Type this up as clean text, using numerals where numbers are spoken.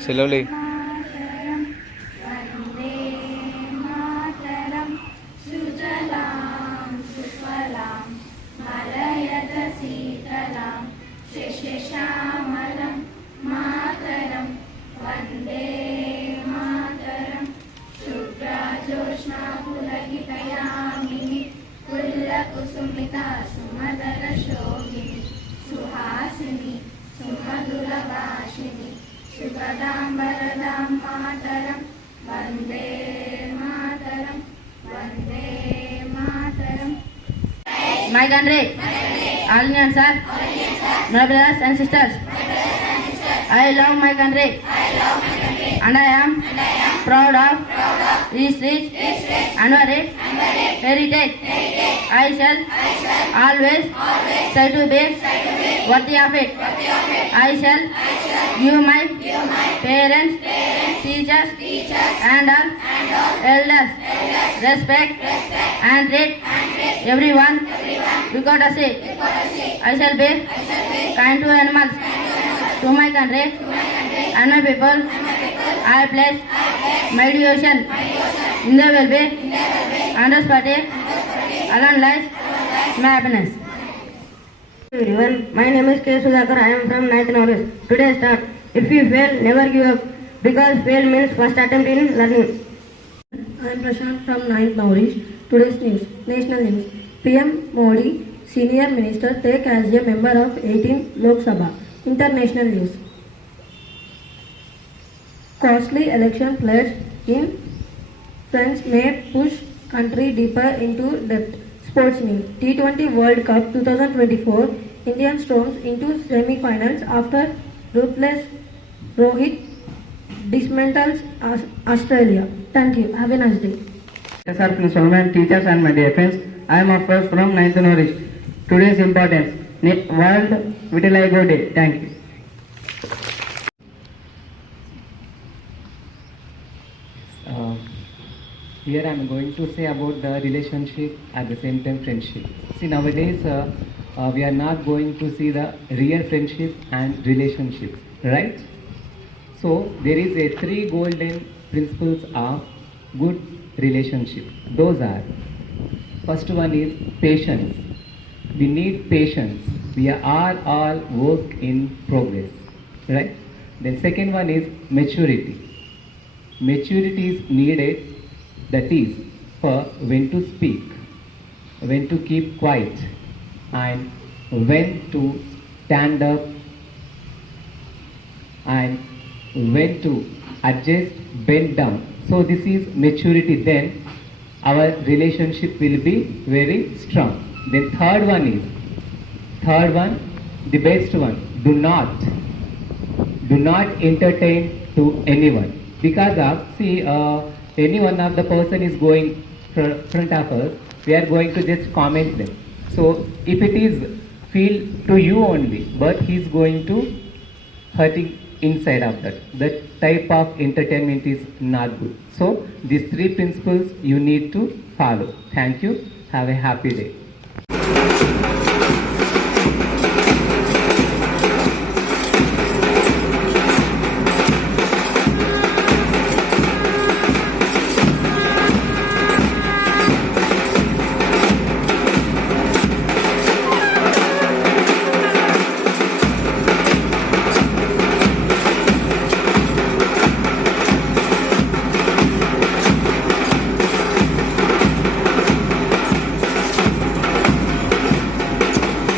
Slowly. Kusumita सुमधर शोभिनी Suhasini सुमधुरभाषिणी सुखदाम्बरदां मातरं वन्दे मातरं वन्दे मातरं. My country, all Indians are my brothers and sisters. I love my country and I am proud of its rich and varied heritage. I shall always try to be worthy of it. I shall give my parents, teachers and all elders respect and treat everyone because it. I shall be kind to animals, to my country and my people. I pledge my devotion in the well-being and prosperity along life, my happiness. Everyone, my name is K. Sudhakar. I am from 9th Norris. Today start. If you fail, never give up, because fail means first attempt in learning. I am Prashant from 9th Norris. Today's news, national news. PM Modi, Senior Minister, take as a member of 18th Lok Sabha. International news. Costly election pledge in France may push country deeper into debt. Sports news. T20 World Cup 2024. Indian storms into semi-finals after ruthless Rohit dismantles Australia. Thank you. Have a nice day. Yes, sir, principal, teachers and my dear friends. I am of course from 9th Norwich. Today's importance, World Vitiligo Day. Thank you. Here I am going to say about the relationship, at the same time friendship. See, nowadays we are not going to see the real friendship and relationship, right? So there is a 3 golden principles of good relationship. Those are, first one is patience. We need patience. We are all work in progress, right? Then second one is maturity. Maturity is needed, that is for when to speak, when to keep quiet, and when to stand up, and when to adjust, bend down. So this is maturity. Then our relationship will be very strong. Then third one, the best one, do not entertain to anyone, because of, see, any one of the person is going front of us, we are going to just comment them. So if it is feel to you only, but he is going to hurting inside of that type of entertainment is not good. So these 3 principles you need to follow. Thank you. Have a happy day.